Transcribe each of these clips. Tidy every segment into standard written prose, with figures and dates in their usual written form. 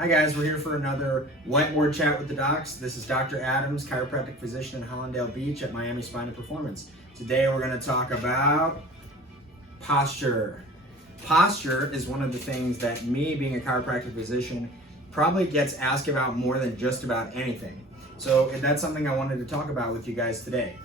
Hi guys, we're here for another whiteboard chat with the docs. This is Dr. Adams, chiropractic physician in Hallandale Beach at Miami Spine and Performance. Today we're going to talk about posture. Posture is one of the things that me, being a chiropractic physician, probably gets asked about more than just about anything. So that's something I wanted to talk about with you guys today.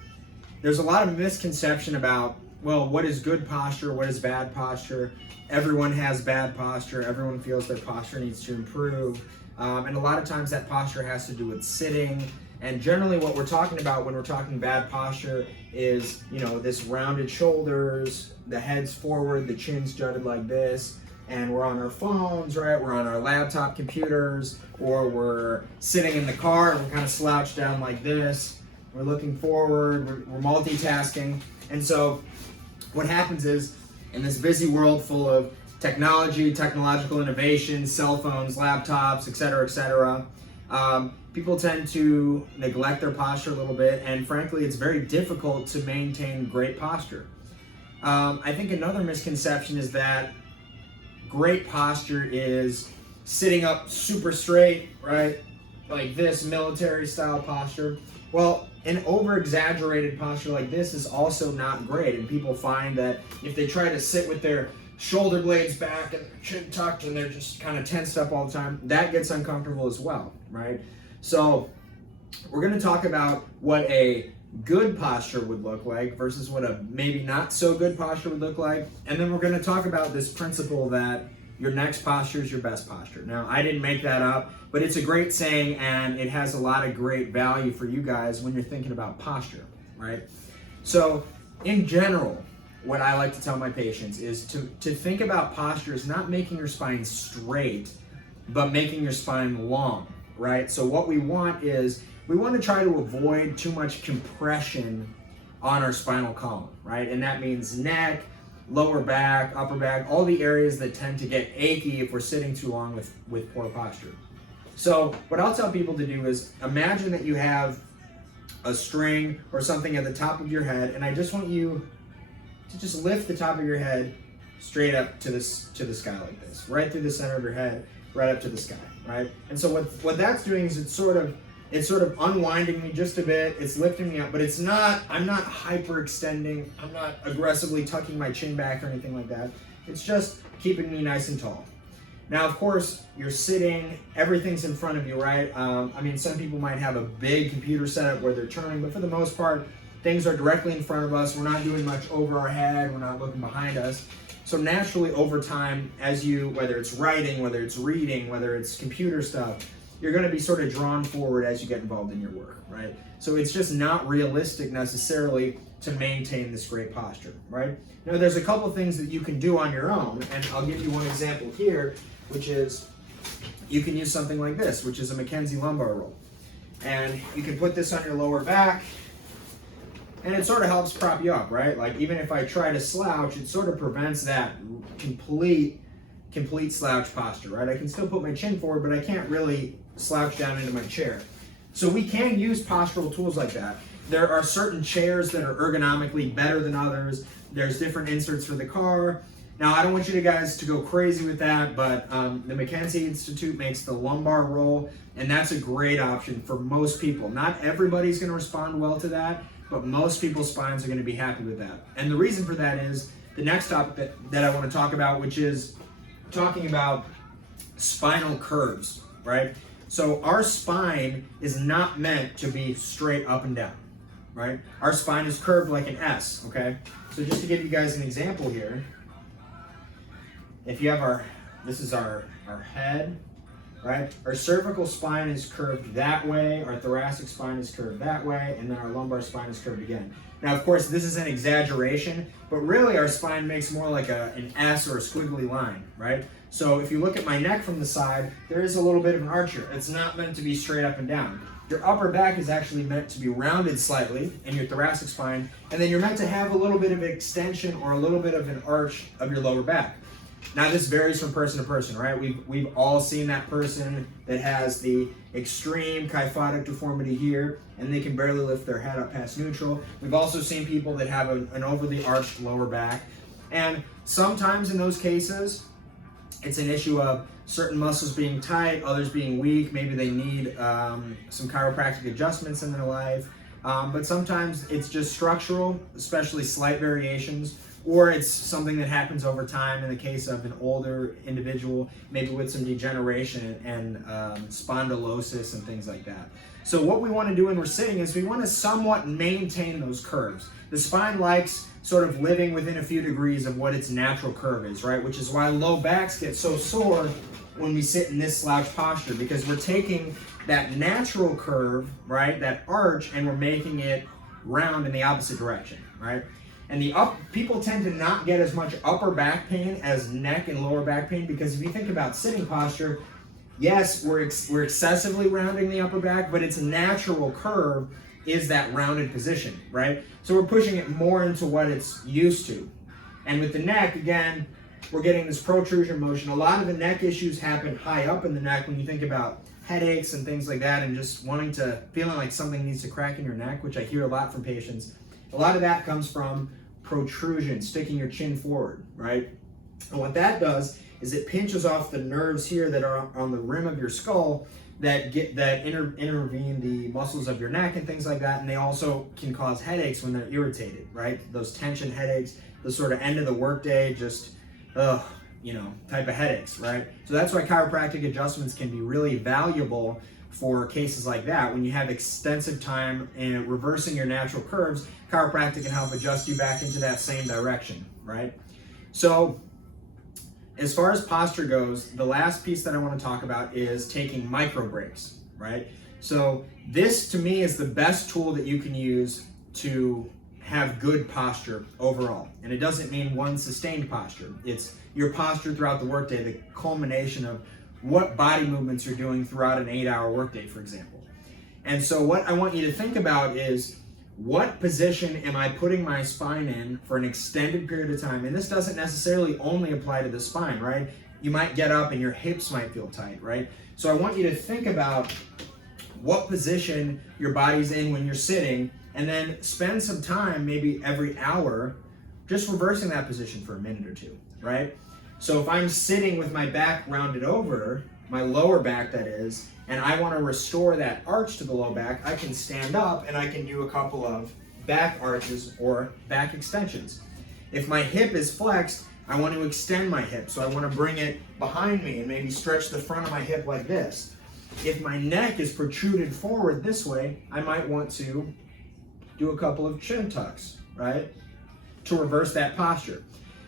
There's a lot of misconception about, well, what is good posture, what is bad posture? Everyone has bad posture, everyone feels their posture needs to improve, and a lot of times that posture has to do with sitting, and generally what we're talking about when we're talking bad posture is, this rounded shoulders, the head's forward, the chin's jutted like this, and we're on our phones, right? We're on our laptop computers, or we're sitting in the car and we're kind of slouched down like this. We're looking forward, we're multitasking, and so what happens is, in this busy world full of technology, technological innovation, cell phones, laptops, etc., people tend to neglect their posture a little bit, and frankly, it's very difficult to maintain great posture. I think another misconception is that great posture is sitting up super straight, right? Like this military style posture. Well, an over-exaggerated posture like this is also not great, and people find that if they try to sit with their shoulder blades back and their chin tucked and they're just kind of tensed up all the time, that gets uncomfortable as well, right? So we're going to talk about what a good posture would look like versus what a maybe not so good posture would look like, and then we're going to talk about this principle that your next posture is your best posture. Now, I didn't make that up, but it's a great saying, and it has a lot of great value for you guys when you're thinking about posture, right? So, in general, what I like to tell my patients is to think about posture as not making your spine straight, but making your spine long, right? So what we want is, we want to try to avoid too much compression on our spinal column, right? And that means neck, lower back, upper back, all the areas that tend to get achy if we're sitting too long with poor posture. So what I'll tell people to do is imagine that you have a string or something at the top of your head, and I just want you to just lift the top of your head straight up to the sky like this, right through the center of your head, right up to the sky, right? And so what that's doing is it's sort of unwinding me just a bit, it's lifting me up, but I'm not hyperextending, I'm not aggressively tucking my chin back or anything like that. It's just keeping me nice and tall. Now, of course, you're sitting, everything's in front of you, right? Some people might have a big computer setup where they're turning, but for the most part, things are directly in front of us. We're not doing much over our head, we're not looking behind us. So naturally, over time, whether it's writing, whether it's reading, whether it's computer stuff, you're going to be sort of drawn forward as you get involved in your work, right? So it's just not realistic necessarily to maintain this great posture, right? Now, there's a couple of things that you can do on your own, and I'll give you one example here, which is you can use something like this, which is a Mackenzie lumbar roll. And you can put this on your lower back, and it sort of helps prop you up, right? Like, even if I try to slouch, it sort of prevents that complete slouch posture, right? I can still put my chin forward, but I can't really slouch down into my chair. So we can use postural tools like that. There are certain chairs that are ergonomically better than others. There's different inserts for the car. Now, I don't want you guys to go crazy with that, but the Mackenzie Institute makes the lumbar roll, and that's a great option for most people. Not everybody's going to respond well to that, but most people's spines are going to be happy with that. And the reason for that is the next topic that I want to talk about, which is talking about spinal curves, right? So our spine is not meant to be straight up and down, right? Our spine is curved like an S, okay? So just to give you guys an example here, if you have this is our head, right? Our cervical spine is curved that way, our thoracic spine is curved that way, and then our lumbar spine is curved again. Now, of course, this is an exaggeration, but really our spine makes more like an S or a squiggly line, right? So if you look at my neck from the side, there is a little bit of an arch here. It's not meant to be straight up and down. Your upper back is actually meant to be rounded slightly in your thoracic spine, and then you're meant to have a little bit of extension or a little bit of an arch of your lower back. Now, this varies from person to person, right? We've all seen that person that has the extreme kyphotic deformity here, and they can barely lift their head up past neutral. We've also seen people that have an overly arched lower back. And sometimes in those cases, it's an issue of certain muscles being tight, others being weak. Maybe they need some chiropractic adjustments in their life. But sometimes it's just structural, especially slight variations, or it's something that happens over time in the case of an older individual, maybe with some degeneration and spondylosis and things like that. So what we want to do when we're sitting is we want to somewhat maintain those curves. The spine likes sort of living within a few degrees of what its natural curve is, right? Which is why low backs get so sore when we sit in this slouch posture, because we're taking that natural curve, right, that arch, and we're making it round in the opposite direction, right? And people tend to not get as much upper back pain as neck and lower back pain, because if you think about sitting posture, yes, we're excessively rounding the upper back, but its natural curve is that rounded position, right? So we're pushing it more into what it's used to. And with the neck, again, we're getting this protrusion motion. A lot of the neck issues happen high up in the neck when you think about headaches and things like that, and just feeling like something needs to crack in your neck, which I hear a lot from patients. A lot of that comes from protrusion, sticking your chin forward, right? And what that does is it pinches off the nerves here that are on the rim of your skull that intervene the muscles of your neck and things like that, and they also can cause headaches when they're irritated, right? Those tension headaches, the sort of end of the workday, just type of headaches, right? So that's why chiropractic adjustments can be really valuable for cases like that. When you have extensive time in reversing your natural curves, chiropractic can help adjust you back into that same direction, right? So as far as posture goes, the last piece that I want to talk about is taking micro breaks, right? So this to me is the best tool that you can use to have good posture overall. And it doesn't mean one sustained posture. It's your posture throughout the workday, the culmination of what body movements you're doing throughout an 8-hour workday, for example. And so what I want you to think about is, what position am I putting my spine in for an extended period of time? And this doesn't necessarily only apply to the spine, right? You might get up and your hips might feel tight, right? So I want you to think about what position your body's in when you're sitting, and then spend some time, maybe every hour, just reversing that position for a minute or two, right? So if I'm sitting with my back rounded over, my lower back that is, and I want to restore that arch to the low back, I can stand up and I can do a couple of back arches or back extensions. If my hip is flexed, I want to extend my hip, so I want to bring it behind me and maybe stretch the front of my hip like this. If my neck is protruded forward this way, I might want to do a couple of chin tucks, right, to reverse that posture.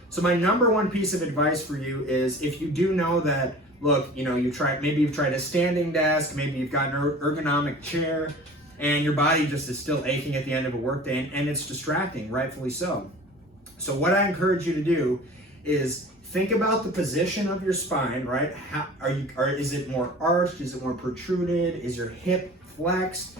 So my number one piece of advice for you is, if you do know that, look, you've tried a standing desk, maybe you've got an ergonomic chair, and your body just is still aching at the end of a workday, and it's distracting, rightfully so. So what I encourage you to do is think about the position of your spine, right? Is it more arched? Is it more protruded? Is your hip flexed?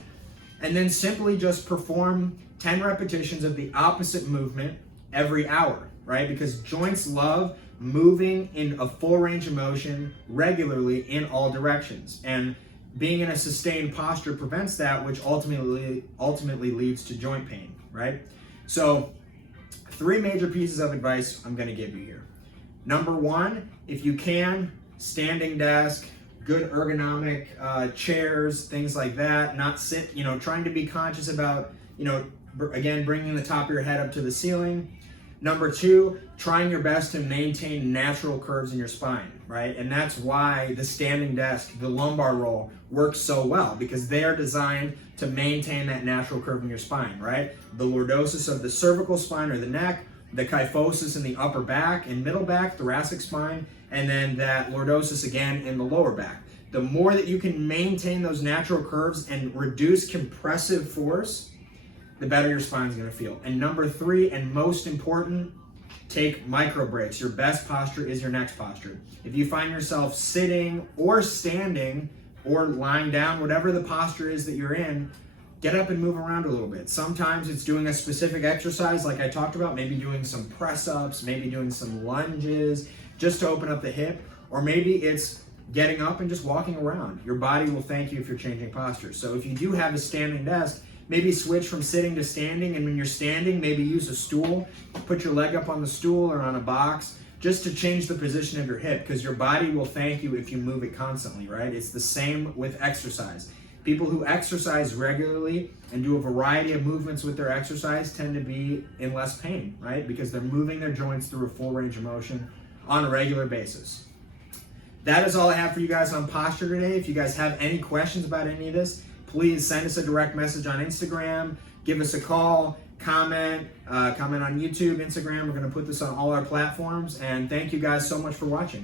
And then simply just perform 10 repetitions of the opposite movement every hour, right? Because joints love moving in a full range of motion regularly in all directions. And being in a sustained posture prevents that, which ultimately leads to joint pain, right? So 3 major pieces of advice I'm going to give you here. Number 1, if you can, standing desk, good ergonomic chairs, things like that. Not trying to be conscious about, again, bringing the top of your head up to the ceiling. Number 2, trying your best to maintain natural curves in your spine, right? And that's why the standing desk, the lumbar roll, works so well, because they are designed to maintain that natural curve in your spine, right? The lordosis of the cervical spine or the neck, the kyphosis in the upper back and middle back, thoracic spine, and then that lordosis again in the lower back. The more that you can maintain those natural curves and reduce compressive force, the better your spine's gonna feel. And number 3, and most important, take micro breaks. Your best posture is your next posture. If you find yourself sitting or standing or lying down, whatever the posture is that you're in, get up and move around a little bit. Sometimes it's doing a specific exercise like I talked about, maybe doing some press-ups, maybe doing some lunges, just to open up the hip, or maybe it's getting up and just walking around. Your body will thank you if you're changing posture. So if you do have a standing desk, maybe switch from sitting to standing, and when you're standing, maybe use a stool. Put your leg up on the stool or on a box. just to change the position of your hip, because your body will thank you if you move it constantly, right? It's the same with exercise. People who exercise regularly and do a variety of movements with their exercise tend to be in less pain, right? Because they're moving their joints through a full range of motion on a regular basis. That is all I have for you guys on posture today. If you guys have any questions about any of this, please send us a direct message on Instagram, give us a call, comment on YouTube, Instagram. We're going to put this on all our platforms. And thank you guys so much for watching.